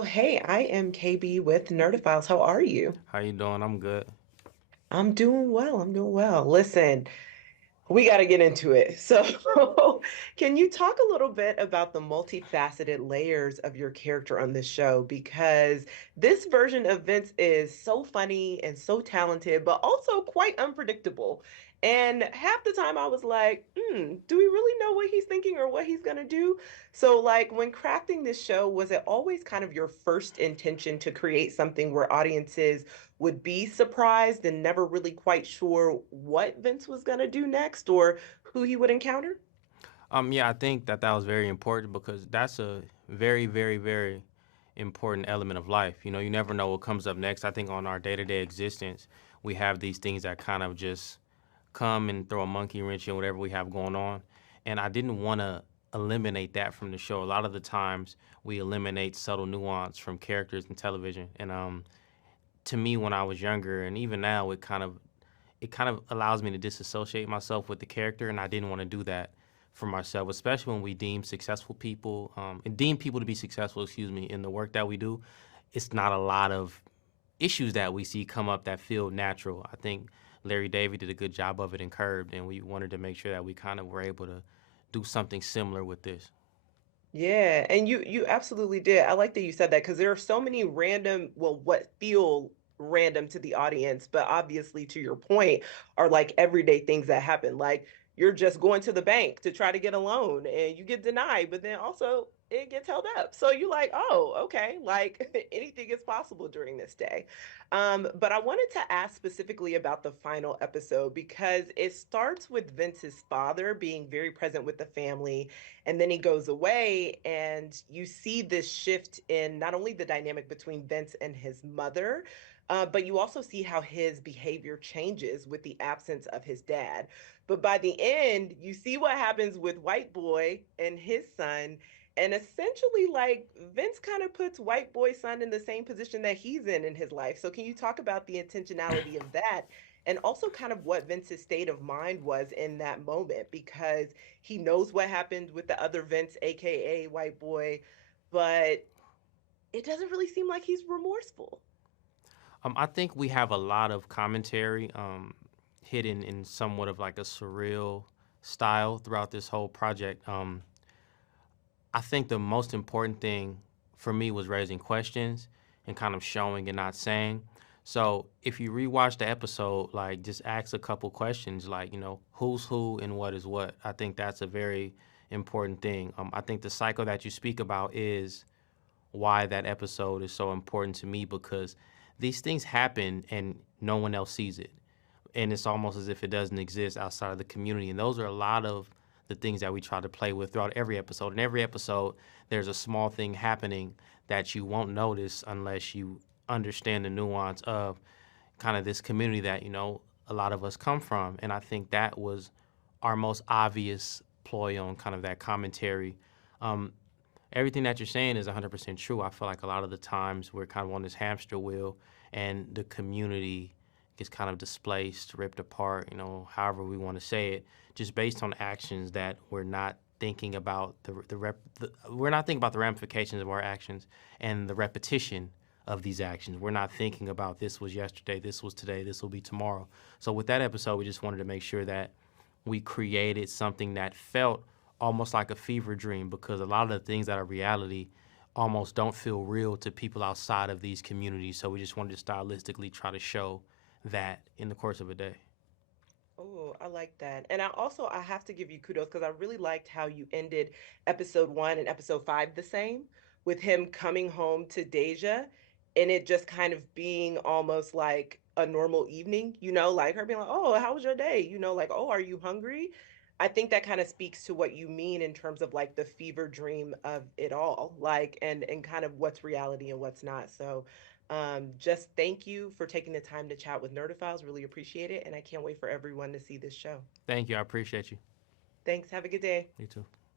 Hey, I am KB with Nerdophiles. How are you? How you doing? I'm good. I'm doing well. I'm doing well. Listen, we got to get into it. Can you talk a little bit about the multifaceted layers of your character on this show? Because this version of Vince is so funny and so talented, but also quite unpredictable. And half the time I was like, do we really know what he's thinking or what he's gonna do? When crafting this show, was it always kind of your first intention to create something where audiences would be surprised and never really quite sure what Vince was going to do next or who he would encounter? Yeah, I think that was very important because that's a very, very, very important element of life. You know, you never know what comes up next. I think on our day-to-day existence, we have these things that kind of just come and throw a monkey wrench in whatever we have going on. And I didn't want to eliminate that from the show. A lot of the times we eliminate subtle nuance from characters in television. And to me, when I was younger, and even now, it kind of allows me to disassociate myself with the character, and I didn't want to do that for myself, especially when we deem successful people and deem people to be successful, excuse me, in the work that we do. It's not a lot of issues that we see come up that feel natural. I think Larry David did a good job of it in Curbed, and we wanted to make sure that we kind of were able to do something similar with this. Yeah, and you absolutely did. I like that you said that because there are so many random, well, what feel random to the audience, but obviously to your point, are like everyday things that happen. Like you're just going to the bank to try to get a loan and you get denied, but then also it gets held up. So you're like, oh, okay, like anything is possible during this day. But I wanted to ask specifically about the final episode because it starts with Vince's father being very present with the family, and then he goes away, and you see this shift in not only the dynamic between Vince and his mother, but you also see how his behavior changes with the absence of his dad. But by the end, you see what happens with White Boy and his son. And essentially, like Vince kind of puts White Boy's son in the same position that he's in his life. So, can you talk about the intentionality of that? And also, kind of what Vince's state of mind was in that moment, because he knows what happened with the other Vince, aka White Boy, but it doesn't really seem like he's remorseful. I think we have a lot of commentary hidden in somewhat of like a surreal style throughout this whole project. I think the most important thing for me was raising questions and kind of showing and not saying. So if you rewatch the episode, like just ask a couple questions, like who's who and what is what. I think that's a very important thing. I think the cycle that you speak about is why that episode is so important to me because these things happen and no one else sees it. And it's almost as if it doesn't exist outside of the community. And those are a lot of the things that we try to play with throughout every episode. In every episode, there's a small thing happening that you won't notice unless you understand the nuance of kind of this community that, a lot of us come from. And I think that was our most obvious ploy on kind of that commentary. Um, Everything that you're saying is 100% true. I feel like a lot of the times we're kind of on this hamster wheel and the community gets kind of displaced, ripped apart, however we want to say it, just based on actions that we're not thinking about we're not thinking about the ramifications of our actions and the repetition of these actions. We're not thinking about this was yesterday, this was today, this will be tomorrow. So with that episode, we just wanted to make sure that we created something that felt almost like a fever dream because a lot of the things that are reality almost don't feel real to people outside of these communities. So we just wanted to stylistically try to show that in the course of a day. Oh, I like that. And I have to give you kudos because I really liked how you ended episode 1 and episode 5 the same, with him coming home to Deja and it just kind of being almost like a normal evening, like her being like, "Oh, how was your day?" Like, "Oh, are you hungry?" I think that kind of speaks to what you mean in terms of like the fever dream of it all, like and kind of what's reality and what's not. Just thank you for taking the time to chat with Nerdophiles. Really appreciate it. And I can't wait for everyone to see this show. Thank you. I appreciate you. Thanks. Have a good day. You too.